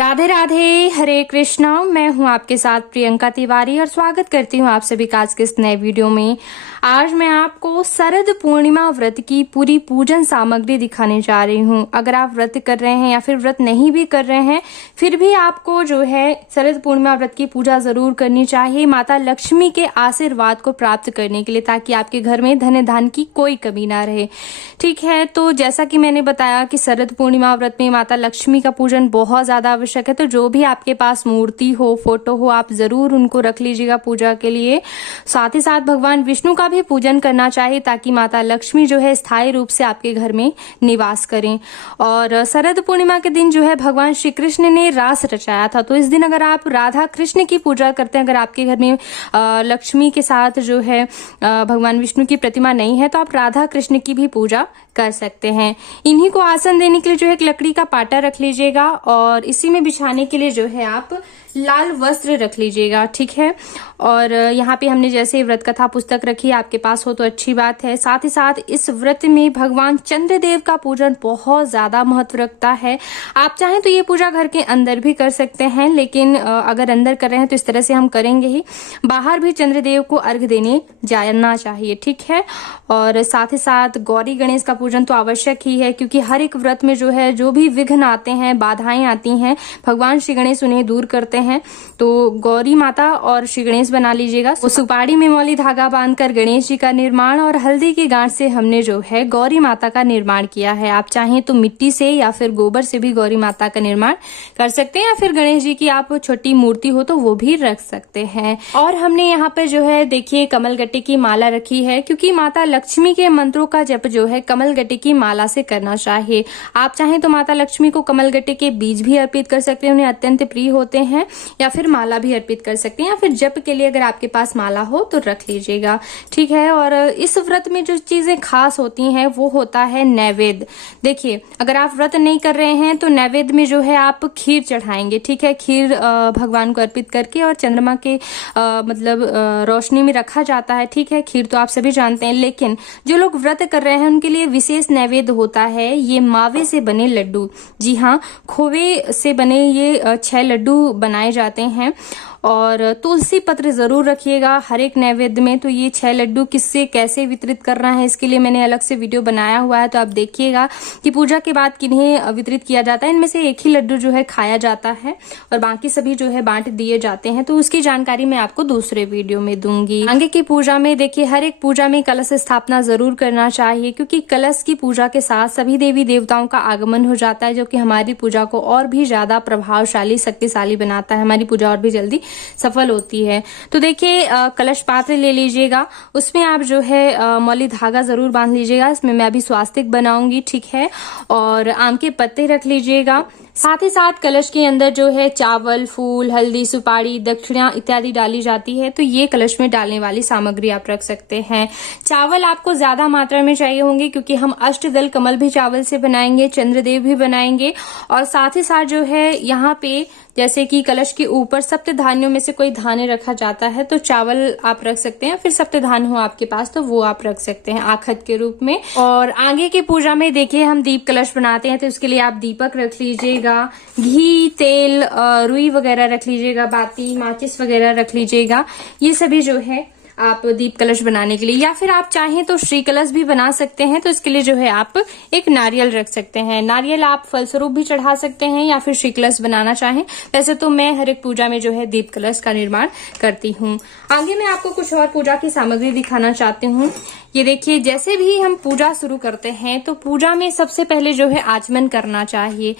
राधे राधे, हरे कृष्णा। मैं हूं आपके साथ प्रियंका तिवारी और स्वागत करती हूं आप सभी का आज के इस नए वीडियो में। आज मैं आपको शरद पूर्णिमा व्रत की पूरी पूजन सामग्री दिखाने जा रही हूं। अगर आप व्रत कर रहे हैं या फिर व्रत नहीं भी कर रहे हैं, फिर भी आपको जो है शरद पूर्णिमा व्रत की पूजा जरूर करनी चाहिए माता लक्ष्मी के आशीर्वाद को प्राप्त करने के लिए, ताकि आपके घर में धन धान की कोई कमी ना रहे। ठीक है, तो जैसा कि मैंने बताया कि शरद पूर्णिमा व्रत में माता लक्ष्मी का पूजन बहुत ज्यादा आवश्यक है, तो जो भी आपके पास मूर्ति हो, फोटो हो, आप जरूर उनको रख लीजिएगा पूजा के लिए। साथ ही साथ भगवान विष्णु का भी पूजन करना चाहिए, ताकि माता लक्ष्मी जो है स्थायी रूप से आपके घर में निवास करें। और शरद पूर्णिमा के दिन जो है भगवान श्री कृष्ण ने रास रचाया था, तो इस दिन अगर आप राधा कृष्ण की पूजा करते हैं, अगर आपके घर में लक्ष्मी के साथ जो है भगवान विष्णु की प्रतिमा नहीं है, तो आप राधा कृष्ण की भी पूजा कर सकते हैं। इन्हीं को आसन देने के लिए जो है एक लकड़ी का पाटा रख लीजिएगा और इसी में बिछाने के लिए जो है आप लाल वस्त्र रख लीजिएगा। ठीक है, और यहाँ पे हमने जैसे व्रत कथा पुस्तक रखी, आपके पास हो तो अच्छी बात है। साथ ही साथ इस व्रत में भगवान चंद्रदेव का पूजन बहुत ज्यादा महत्व रखता है। आप चाहें तो ये पूजा घर के अंदर भी कर सकते हैं, लेकिन अगर अंदर कर रहे हैं तो इस तरह से हम करेंगे ही। बाहर भी चंद्रदेव को अर्घ देने जाना चाहिए। ठीक है, और साथ ही साथ गौरी गणेश का पूजन तो आवश्यक ही है, क्योंकि हर एक व्रत में जो है जो भी विघ्न आते हैं, बाधाएं आती हैं, भगवान श्री गणेश उन्हें दूर करते हैं। तो गौरी माता और श्री गणेश बना लीजिएगा। सुपारी में मौली धागा बांधकर गणेश जी का निर्माण और हल्दी की गांठ से हमने जो है गौरी माता का निर्माण किया है। आप चाहें तो मिट्टी से या फिर गोबर से भी गौरी माता का निर्माण कर सकते हैं, या फिर गणेश जी की आप छोटी मूर्ति हो तो वो भी रख सकते हैं। और हमने यहाँ पे जो है देखिए कमलगट्टे की माला रखी है, क्योंकि माता लक्ष्मी के मंत्रों का जप जो है कमलगट्टे की माला से करना चाहिए। आप चाहें तो माता लक्ष्मी को कमलगट्टे के बीज भी अर्पित कर सकते हैं, उन्हें अत्यंत प्रिय होते हैं, या फिर माला भी अर्पित कर सकते हैं, या फिर जप के लिए अगर आपके पास माला हो तो रख लीजिएगा। ठीक है, और इस व्रत में जो चीजें खास होती हैं वो होता है नैवेद्य। देखिए, अगर आप व्रत नहीं कर रहे हैं तो नैवेद्य में जो है आप खीर चढ़ाएंगे। ठीक है, खीर भगवान को अर्पित करके और चंद्रमा के रोशनी में रखा जाता है। ठीक है, खीर तो आप सभी जानते हैं, लेकिन जो लोग व्रत कर रहे हैं उनके लिए विशेष नैवेद्य होता है ये मावे से बने लड्डू। जी हाँ, खोवे से बने ये 6 लड्डू बनाए जाते हैं। और तुलसी पत्र जरूर रखिएगा हर एक नैवेद्य में। तो ये 6 लड्डू किससे कैसे वितरित करना है, इसके लिए मैंने अलग से वीडियो बनाया हुआ है, तो आप देखिएगा कि पूजा के बाद किन्हें वितरित किया जाता है। इनमें से एक ही लड्डू जो है खाया जाता है और बाकी सभी जो है बांट दिए जाते हैं, तो उसकी जानकारी मैं आपको दूसरे वीडियो में दूंगी। आगे की पूजा में देखिए, हर एक पूजा में कलश स्थापना जरूर करना चाहिए, क्योंकि कलश की पूजा के साथ सभी देवी देवताओं का आगमन हो जाता है, जो कि हमारी पूजा को और भी ज्यादा प्रभावशाली शक्तिशाली बनाता है, हमारी पूजा और भी जल्दी सफल होती है। तो देखिए, कलश पात्र ले लीजिएगा, उसमें आप जो है मौली धागा जरूर बांध लीजिएगा। इसमें मैं अभी स्वास्तिक बनाऊंगी। ठीक है, और आम के पत्ते रख लीजिएगा। साथ ही साथ कलश के अंदर जो है चावल, फूल, हल्दी, सुपारी, दक्षिणा इत्यादि डाली जाती है, तो ये कलश में डालने वाली सामग्री आप रख सकते हैं। चावल आपको ज्यादा मात्रा में चाहिए होंगे, क्योंकि हम अष्टदल कमल भी चावल से बनाएंगे, चंद्रदेव भी बनाएंगे। और साथ ही साथ जो है यहाँ पे जैसे कि कलश के ऊपर सप्त धान्यों में से कोई धान्य रखा जाता है, तो चावल आप रख सकते हैं, फिर सप्त धान्य हो आपके पास तो वो आप रख सकते हैं आखत के रूप में। और आगे की पूजा में देखिए, हम दीप कलश बनाते हैं, तो इसके लिए आप दीपक रख लीजिएगा, घी, तेल, रुई वगैरह रख लीजिएगा, बाती, माचिस वगैरह रख लीजिएगा। ये सभी जो है आप दीप कलश बनाने के लिए, या फिर आप चाहें तो श्री कलश भी बना सकते हैं, तो इसके लिए जो है आप एक नारियल रख सकते हैं। नारियल आप फलस्वरूप भी चढ़ा सकते हैं, या फिर श्री कलश बनाना चाहें। वैसे तो मैं हर एक पूजा में जो है दीप कलश का निर्माण करती हूँ। आगे मैं आपको कुछ और पूजा की सामग्री दिखाना चाहती हूँ। ये देखिए, जैसे भी हम पूजा शुरू करते हैं तो पूजा में सबसे पहले जो है आचमन करना चाहिए।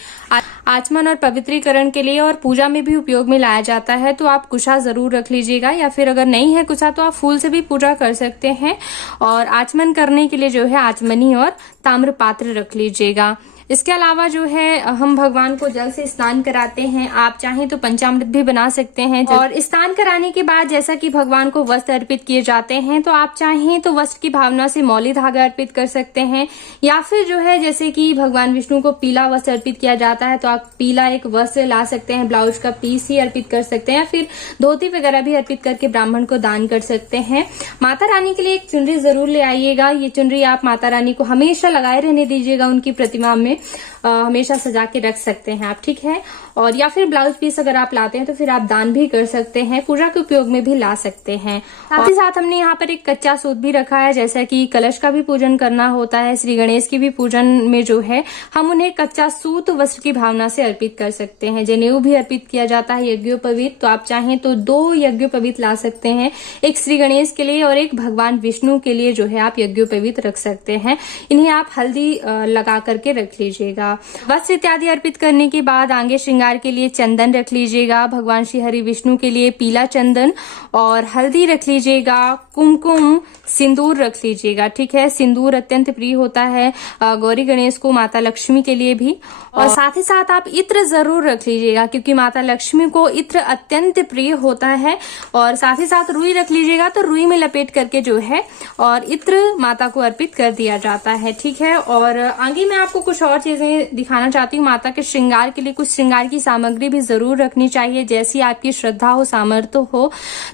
आचमन और पवित्रीकरण के लिए और पूजा में भी उपयोग में लाया जाता है, तो आप कुशा जरूर रख लीजिएगा, या फिर अगर नहीं है कुशा तो आप फूल से भी पूजा कर सकते हैं। और आचमन करने के लिए जो है आचमनी और ताम्र पात्र रख लीजिएगा। इसके अलावा जो है हम भगवान को जल से स्नान कराते हैं। आप चाहें तो पंचामृत भी बना सकते हैं। और स्नान कराने के बाद जैसा कि भगवान को वस्त्र अर्पित किए जाते हैं, तो आप चाहें तो वस्त्र की भावना से मौली धागा अर्पित कर सकते हैं, या फिर जो है जैसे कि भगवान विष्णु को पीला वस्त्र अर्पित किया जाता है, तो आप पीला एक वस्त्र ला सकते हैं, ब्लाउज का पीस ही अर्पित कर सकते हैं, या फिर धोती वगैरह भी अर्पित करके ब्राह्मण को दान कर सकते हैं। माता रानी के लिए एक चुनरी जरूर ले आइएगा। ये चुनरी आप माता रानी को हमेशा लगाए रहने दीजिएगा, उनकी प्रतिमा में हमेशा सजा के रख सकते हैं आप। ठीक है, और या फिर ब्लाउज पीस अगर आप लाते हैं तो फिर आप दान भी कर सकते हैं, पूजा के उपयोग में भी ला सकते हैं। साथ ही साथ हमने यहाँ पर एक कच्चा सूत भी रखा है, जैसा कि कलश का भी पूजन करना होता है, श्री गणेश की भी पूजन में जो है हम उन्हें कच्चा सूत वस्त्र की भावना से अर्पित कर सकते हैं। जनेऊ भी अर्पित किया जाता है यज्ञोपवीत, तो आप चाहें तो 2 यज्ञोपवीत ला सकते हैं, एक श्री गणेश के लिए और एक भगवान विष्णु के लिए जो है आप यज्ञोपवीत रख सकते हैं। इन्हें आप हल्दी लगा करके रख लीजिएगा। वस्त्र इत्यादि अर्पित करने के बाद आगे श्रृंगार के लिए चंदन रख लीजिएगा, भगवान श्री हरि विष्णु के लिए पीला चंदन और हल्दी रख लीजिएगा, कुमकुम सिंदूर रख लीजिएगा। ठीक है, सिंदूर अत्यंत प्रिय होता है गौरी गणेश को, माता लक्ष्मी के लिए भी। और साथ ही साथ आप इत्र जरूर रख लीजिएगा, क्योंकि माता लक्ष्मी को इत्र अत्यंत प्रिय होता है। और साथ ही साथ रुई रख लीजिएगा, तो रुई में लपेट करके जो है और इत्र माता को अर्पित कर दिया जाता है। ठीक है, और आगे मैं आपको कुछ और चीजें दिखाना चाहती हूँ। माता के श्रृंगार के लिए कुछ श्रृंगार की सामग्री भी जरूर रखनी चाहिए, जैसी आपकी श्रद्धा हो, सामर्थ्य हो।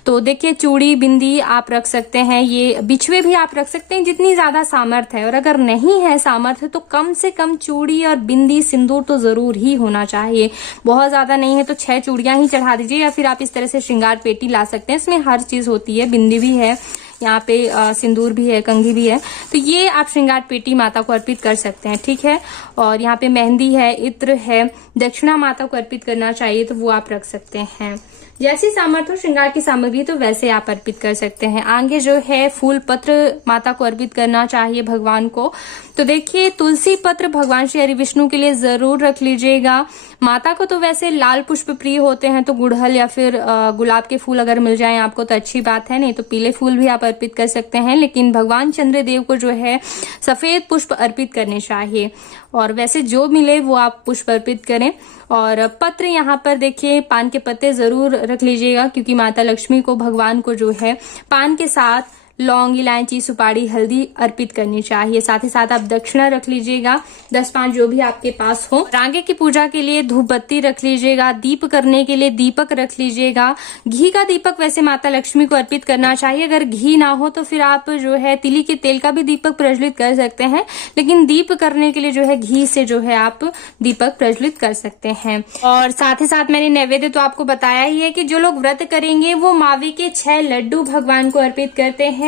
तो देखिए, चूड़ी बिंदी आप रख सकते हैं, ये बिछुए भी आप रख सकते हैं, जितनी ज्यादा सामर्थ्य है। और अगर नहीं है सामर्थ्य तो कम से कम चूड़ी और बिंदी सिंदूर तो जरूर ही होना चाहिए। बहुत ज्यादा नहीं है तो 6 चूड़ियां ही चढ़ा दीजिए, या फिर आप इस तरह से श्रृंगार पेटी ला सकते हैं, इसमें हर चीज होती है, बिंदी भी है, यहाँ पे सिंदूर भी है, कंघी भी है, तो ये आप श्रृंगार पेटी माता को अर्पित कर सकते हैं। ठीक है, और यहाँ पे मेहंदी है, इत्र है, दक्षिणा माता को अर्पित करना चाहिए तो वो आप रख सकते हैं। जैसी सामर्थ्य हो श्रृंगार की सामग्री तो वैसे आप अर्पित कर सकते हैं। आगे जो है फूल पत्र माता को अर्पित करना चाहिए भगवान को। तो देखिए, तुलसी पत्र भगवान श्री हरि विष्णु के लिए जरूर रख लीजिएगा। माता को तो वैसे लाल पुष्प प्रिय होते हैं, तो गुड़हल या फिर गुलाब के फूल अगर मिल जाएं आपको तो अच्छी बात है, नहीं तो पीले फूल भी आप अर्पित कर सकते हैं। लेकिन भगवान चंद्रदेव को जो है सफेद पुष्प अर्पित करने चाहिए, और वैसे जो मिले वो आप पुष्प अर्पित करें। और पत्र यहाँ पर देखिए, पान के पत्ते जरूर रख लीजिएगा, क्योंकि माता लक्ष्मी को भगवान को जो है पान के साथ लौंग, इलायची, सुपारी, हल्दी अर्पित करनी चाहिए। साथ ही साथ आप दक्षिणा रख लीजिएगा, 10-5 जो भी आपके पास हो। आगे की पूजा के लिए धूप बत्ती रख लीजिएगा, दीप करने के लिए दीपक रख लीजिएगा। घी का दीपक वैसे माता लक्ष्मी को अर्पित करना चाहिए, अगर घी ना हो तो फिर आप जो है तिली के तेल का भी दीपक प्रज्वलित कर सकते हैं, लेकिन दीप करने के लिए जो है घी से जो है आप दीपक प्रज्वलित कर सकते हैं। और साथ ही साथ मैंने नैवेद्य तो आपको बताया ही है कि जो लोग व्रत करेंगे वो मावे के 6 लड्डू भगवान को अर्पित करते हैं,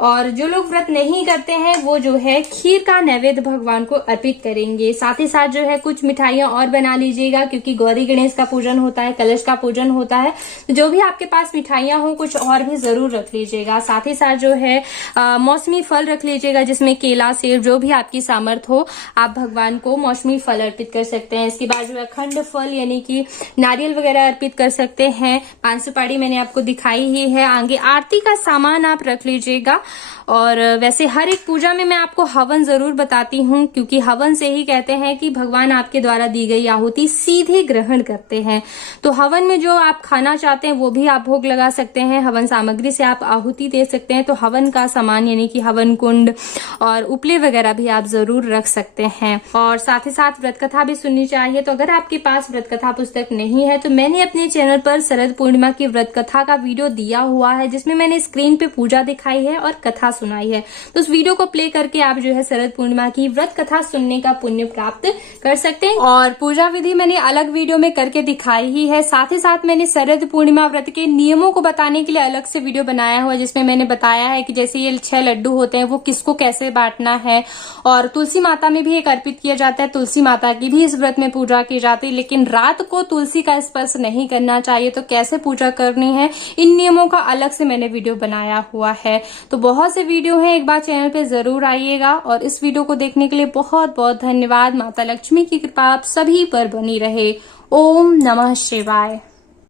और जो लोग व्रत नहीं करते हैं वो जो है खीर का नैवेद्य भगवान को अर्पित करेंगे। साथ ही साथ जो है कुछ मिठाइयां और बना लीजिएगा, क्योंकि गौरी गणेश का पूजन होता है, कलश का पूजन होता है, तो जो भी आपके पास मिठाइयां हो कुछ और भी जरूर रख लीजिएगा। साथ ही साथ जो है मौसमी फल रख लीजिएगा, जिसमें केला, सेब, जो भी आपकी सामर्थ्य हो आप भगवान को मौसमी फल अर्पित कर सकते हैं। इसके बाद जो है अखंड फल यानी कि नारियल वगैरह अर्पित कर सकते हैं। 5 सुपारी मैंने आपको दिखाई ही है। आगे आरती का सामान आप रख लीजिएगा। और वैसे हर एक पूजा में मैं आपको हवन जरूर बताती हूँ, क्योंकि हवन से ही कहते हैं कि भगवान आपके द्वारा दी गई आहुति सीधे ग्रहण करते हैं। तो हवन में जो आप खाना चाहते हैं वो भी आप भोग लगा सकते हैं, हवन सामग्री से आप आहुति दे सकते हैं। तो हवन का सामान यानी कि हवन कुंड और उपले वगैरह भी आप जरूर रख सकते हैं। और साथ ही साथ व्रत कथा भी सुननी चाहिए। तो अगर आपके पास व्रत कथा पुस्तक नहीं है तो मैंने अपने चैनल पर शरद पूर्णिमा की व्रत कथा का वीडियो दिया हुआ है, जिसमें मैंने स्क्रीन पे पूजा दिखाई है और कथा सुनाई है। तो उस वीडियो को प्ले करके आप जो है शरद पूर्णिमा की व्रत कथा सुनने का पुण्य प्राप्त कर सकते हैं। और पूजा विधि मैंने अलग वीडियो में करके दिखाई ही है। साथ ही साथ मैंने शरद पूर्णिमा व्रत के नियमों को बताने के लिए अलग से वीडियो बनाया हुआ है, जिसमें मैंने बताया है कि जैसे ये 6 लड्डू होते हैं वो किसको कैसे बांटना है। और तुलसी माता में भी एक अर्पित किया जाता है, तुलसी माता की भी इस व्रत में पूजा की जाती है, लेकिन रात को तुलसी का स्पर्श नहीं करना चाहिए। तो कैसे पूजा करनी है, इन नियमों का अलग से मैंने वीडियो बनाया हुआ है। तो बहुत से वीडियो हैं, एक बार चैनल पे जरूर आइएगा। और इस वीडियो को देखने के लिए बहुत बहुत धन्यवाद। माता लक्ष्मी की कृपा आप सभी पर बनी रहे। ओम नमः शिवाय।